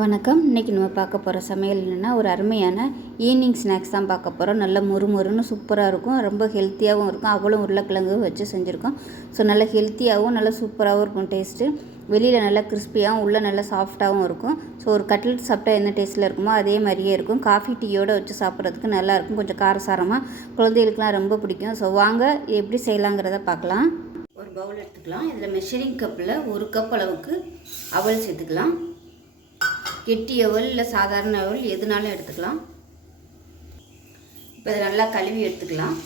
வணக்கம். இன்றைக்கி நம்ம பார்க்க போகிற சமையல் என்னென்னா, ஒரு அருமையான ஈவினிங் ஸ்நாக்ஸ் தான் பார்க்க போகிறோம். நல்ல மொறுமொறுன்னு சூப்பராக இருக்கும், ரொம்ப ஹெல்த்தியாகவும் இருக்கும். அவ்வளோ உருளைக்கிழங்கு வச்சு செஞ்சுருக்கோம். ஸோ நல்ல ஹெல்த்தியாகவும் நல்ல சூப்பராகவும் இருக்கும் டேஸ்ட்டு. வெளியில் நல்லா கிறிஸ்பியாகவும் உள்ளே நல்லா சாஃப்டாகவும் இருக்கும். ஸோ ஒரு கட்லெட் சாப்பிட்டா என்ன டேஸ்ட்டில் இருக்குமோ அதே மாதிரியே இருக்கும். காஃபி டீயோடு வச்சு சாப்பிட்றதுக்கு நல்லாயிருக்கும். கொஞ்சம் காரசாரமாக குழந்தைகளுக்குலாம் ரொம்ப பிடிக்கும். ஸோ வாங்க எப்படி செய்யலாங்கிறத பார்க்கலாம். ஒரு பவுல் எடுத்துக்கலாம். இதில் மெஷரிங் கப்பில் 1 கப் அளவுக்கு அவல் சேர்த்துக்கலாம். கெட்டி அவல் இல்லை சாதாரண அவல் எதுனாலும் எடுத்துக்கலாம். இப்போ இதை நல்லா கழுவி எடுத்துக்கலாம்.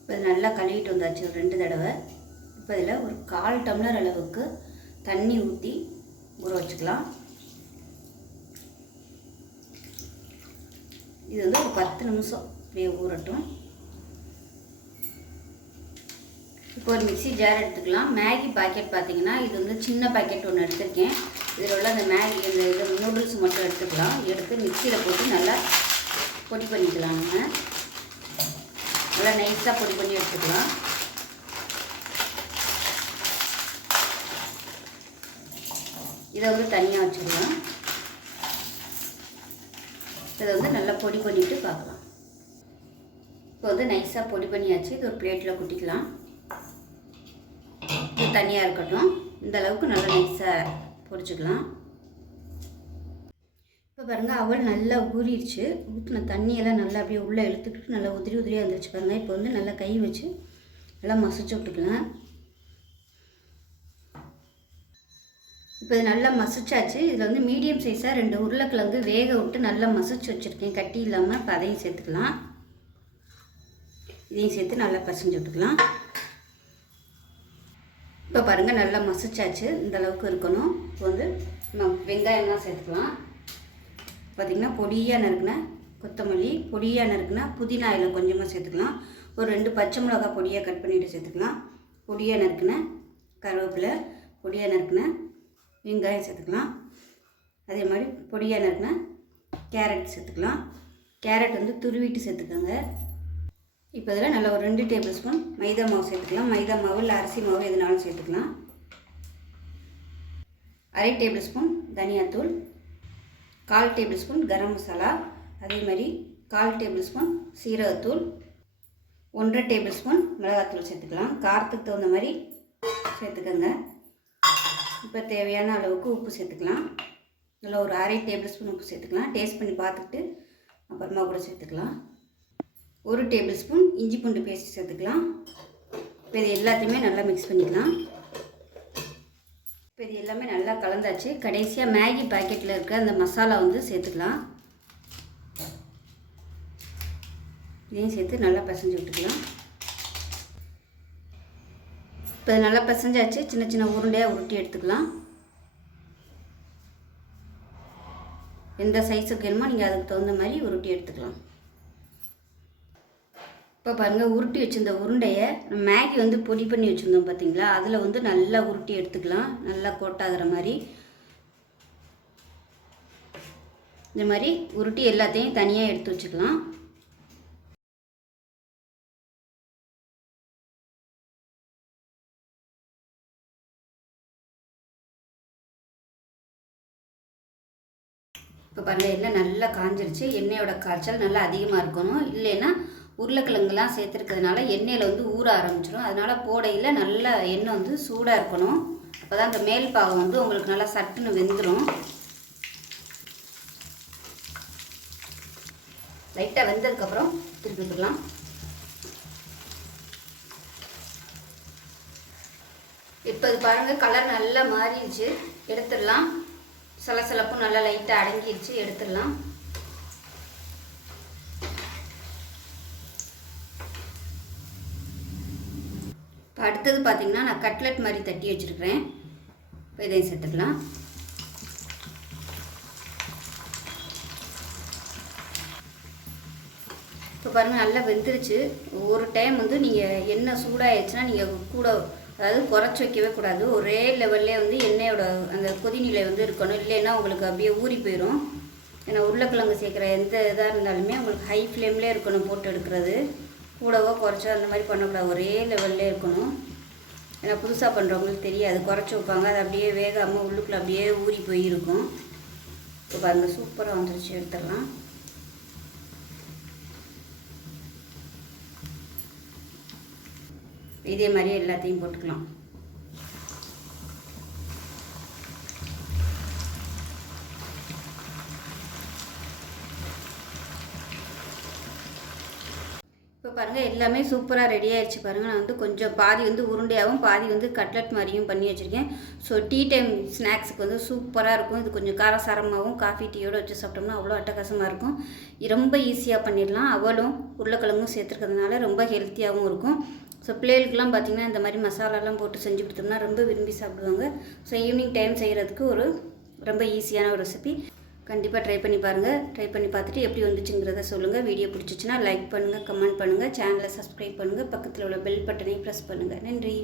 இப்போ இது நல்லா கழுவிட்டு வந்தாச்சு ஒரு 2 தடவை. இப்போ இதில் ஒரு 1/4 டம்ளர் அளவுக்கு தண்ணி ஊற்றி ஊற வச்சுக்கலாம். இது வந்து ஒரு 10 நிமிஷம் அப்படியே ஊறட்டும். இப்போ ஒரு மிக்ஸி ஜார் எடுத்துக்கலாம். மேகி பாக்கெட் பார்த்திங்கன்னா இது வந்து சின்ன பாக்கெட் ஒன்று எடுத்துருக்கேன். இதில் உள்ள அந்த மேகி இந்த நூடுல்ஸ் மட்டும் எடுத்துக்கலாம். எடுத்து மிக்சியில் போட்டு நல்லா பொடி பண்ணிக்கலாம். நம்ம நல்லா நைஸாக பொடி பண்ணி எடுத்துக்கலாம். இதை வந்து தனியாக வச்சுக்கலாம். இதை வந்து நல்லா பொடி பண்ணிவிட்டு பார்க்கலாம். இப்போ வந்து நைஸாக பொடி பண்ணியாச்சு. இது ஒரு பிளேட்டில் கொட்டிக்கலாம். இது தனியாக இருக்கட்டும். இந்த அளவுக்கு நல்லா நைஸாக பொரிச்சுக்கலாம். இப்போ பாருங்கள், அவல் நல்லா ஊறிடுச்சு. ஊற்றின தண்ணியெல்லாம் நல்லா அப்படியே உள்ளே இழுத்துக்கிட்டு நல்லா உதிரி உதிரியாக வந்துருச்சு பாருங்கள். இப்போ வந்து நல்லா கை வச்சு நல்லா மசிச்சு விட்டுக்கலாம். இப்போ இது நல்லா மசிச்சாச்சு. இதில் வந்து மீடியம் சைஸாக 2 உருளைக்கிழங்கு வேக விட்டு நல்லா மசிச்சு வச்சுருக்கேன், கட்டி இல்லாமல். இப்போ அதையும் சேர்த்துக்கலாம். இதையும் சேர்த்து நல்லா பசைஞ்சு விட்டுக்கலாம். இப்போ பாருங்கள், நல்லா மசிச்சாச்சு. இந்த அளவுக்கு இருக்கணும். இப்போ வந்து நம்ம வெங்காயம்லாம் சேர்த்துக்கலாம். பார்த்திங்கன்னா பொடியாக நறுக்குன கொத்தமல்லி, பொடியாக நறுக்குனா புதினா இதில் கொஞ்சமாக சேர்த்துக்கலாம். ஒரு 2 பச்சை மிளகா பொடியாக கட் பண்ணிவிட்டு சேர்த்துக்கலாம். பொடியாக நறுக்குன கருவேப்பிலை, பொடியாக நறுக்குன வெங்காயம் சேர்த்துக்கலாம். அதே மாதிரி பொடியாக நறுக்குன கேரட் சேர்த்துக்கலாம். கேரட் வந்து துருவிட்டு சேர்த்துக்கோங்க. இப்போ இதில் நல்லா ஒரு 2 டேபிள் ஸ்பூன் மைதா மாவு சேர்த்துக்கலாம். மைதா மாவு இல்லை அரிசி மாவு எதுனாலும் சேர்த்துக்கலாம். 1/2 டேபிள் ஸ்பூன் தனியாத்தூள், 1/4 டேபிள் ஸ்பூன் கரம் மசாலா, அதே மாதிரி 1/4 டேபிள் ஸ்பூன் சீரகத்தூள், 1/2 டேபிள் ஸ்பூன் மிளகாத்தூள் சேர்த்துக்கலாம். காரத்துக்கு தகுந்த மாதிரி சேர்த்துக்கோங்க. இப்போ தேவையான அளவுக்கு உப்பு சேர்த்துக்கலாம். இதில் ஒரு 1/2 டேபிள் ஸ்பூன் உப்பு சேர்த்துக்கலாம். டேஸ்ட் பண்ணி பார்த்துட்டு அப்புறமா கூட சேர்த்துக்கலாம். 1 டேபிள் ஸ்பூன் இஞ்சி பூண்டு பேஸ்ட் சேர்த்துக்கலாம். இப்போ இது எல்லாத்தையுமே நல்லா மிக்ஸ் பண்ணிக்கலாம். இப்போ இது எல்லாமே நல்லா கலந்தாச்சு. கடைசியாக மேகி பாக்கெட்டில் இருக்க அந்த மசாலா வந்து சேர்த்துக்கலாம். இதையும் சேர்த்து நல்லா பிசைஞ்சு விட்டுக்கலாம். இப்போ இது நல்லா பிசைஞ்சாச்சு. சின்ன சின்ன உருண்டையாக உருட்டி எடுத்துக்கலாம். எந்த சைஸுக்கு வேணுமோ நீங்கள் அதுக்கு தகுந்த மாதிரி உருட்டி எடுத்துக்கலாம். இப்போ பாருங்கள், உருட்டி வச்சுருந்த உருண்டையை மேகி வந்து பொடி பண்ணி வச்சுருந்தோம் பார்த்திங்களா, அதில் வந்து நல்லா உருட்டி எடுத்துக்கலாம். நல்லா கோட்டாகிற மாதிரி இந்த மாதிரி உருட்டி எல்லாத்தையும் தனியாக எடுத்து வச்சுக்கலாம். இப்போ பாருங்கள், எல்லாம் நல்லா காஞ்சிருச்சு. எண்ணெயோட காய்ச்சல் நல்லா அதிகமாக இருக்கணும். இல்லைன்னா உருளைக்கிழங்குலாம் சேர்த்துருக்கிறதுனால எண்ணெயில் வந்து ஊற ஆரம்பிச்சிடும். அதனால் போடையில் நல்லா எண்ணெய் வந்து சூடாக இருக்கணும். அப்போ தான் அந்த மேல் பாகம் வந்து உங்களுக்கு நல்லா சட்டுன்னு வெந்துடும். லைட்டாக வெந்ததுக்கப்புறம் திருப்பி விட்டுக்கலாம். இப்போ இது பாருங்கள், கலர் நல்லா மாறிடுச்சு. எடுத்துடலாம். சலசலப்பும் நல்லா லைட்டாக அடங்கிடுச்சு. எடுத்துடலாம். இப்போ அடுத்தது பார்த்திங்கன்னா நான் கட்லெட் மாதிரி தட்டி வச்சுருக்கிறேன். இப்போ இதையும் சேர்த்துக்கலாம். இப்போ பாருங்கள், நல்லா வெந்துருச்சு. ஒரு டைம் வந்து நீங்கள் எண்ணெய் சூடாகிடுச்சுன்னா நீங்கள் கூட, அதாவது குறைச்சி வைக்கவே கூடாது. ஒரே லெவல்லே வந்து எண்ணெயோட அந்த கொதிநிலை வந்து இருக்கணும். இல்லைன்னா உங்களுக்கு அப்படியே ஊறி போயிடும். ஏன்னா உருளைக்கிழங்கு சேர்க்குற எந்த இதாக இருந்தாலுமே உங்களுக்கு ஹை ஃப்ளேம்லேயே இருக்கணும் போட்டு எடுக்கிறது. கூடவோ குறைச்சோ அந்த மாதிரி பண்ணக்கூடாது. ஒரே லெவல்லே இருக்கணும். ஏன்னா புதுசாக பண்ணுறவங்களுக்கு தெரியாது, குறைச்சி வைப்பாங்க, அது அப்படியே வேகாமல் உள்ளுக்குள்ளே அப்படியே ஊறி போயிருக்கும். இப்போ பாருங்கள் சூப்பராக வந்துருச்சு, எடுத்துடலாம். இதே மாதிரியே எல்லாத்தையும் போட்டுக்கலாம். இப்போ பாருங்கள் எல்லாமே சூப்பராக ரெடி ஆகிடுச்சு பாருங்கள். நான் வந்து கொஞ்சம் பாதி வந்து உருண்டையாகவும் பாதி வந்து கட்லட் மாதிரியும் பண்ணி வச்சுருக்கேன். ஸோ டீ டைம் ஸ்நாக்ஸுக்கு வந்து சூப்பராக இருக்கும். இது கொஞ்சம் காரசாரமாகவும் காஃபி டீயோடு வச்சு சாப்பிட்டோம்னா அவ்வளோ அட்டகாசமாக இருக்கும். ரொம்ப ஈஸியாக பண்ணிடலாம். அவலும் உருளைக்கிழங்கும் சேர்த்துருக்கிறதுனால ரொம்ப ஹெல்த்தியாகவும் இருக்கும். ஸோ பிள்ளைகளுக்கெல்லாம் பார்த்திங்கன்னா இந்த மாதிரி மசாலாலாம் போட்டு செஞ்சு கொடுத்தோம்னா ரொம்ப விரும்பி சாப்பிடுவாங்க. ஸோ ஈவினிங் டைம் செய்கிறதுக்கு ஒரு ரொம்ப ஈஸியான ஒரு ரெசிபி. கண்டிப்பாக ட்ரை பண்ணி பாருங்கள். ட்ரை பண்ணி பார்த்துட்டு எப்படி வந்துச்சுங்கிறத சொல்லுங்கள். வீடியோ பிடிச்சிச்சின்னா லைக் பண்ணுங்கள், கமெண்ட் பண்ணுங்கள், சேனலை சப்ஸ்கிரைப் பண்ணுங்கள், பக்கத்தில் உள்ள பெல் பட்டனை ப்ரெஸ் பண்ணுங்கள். நன்றி.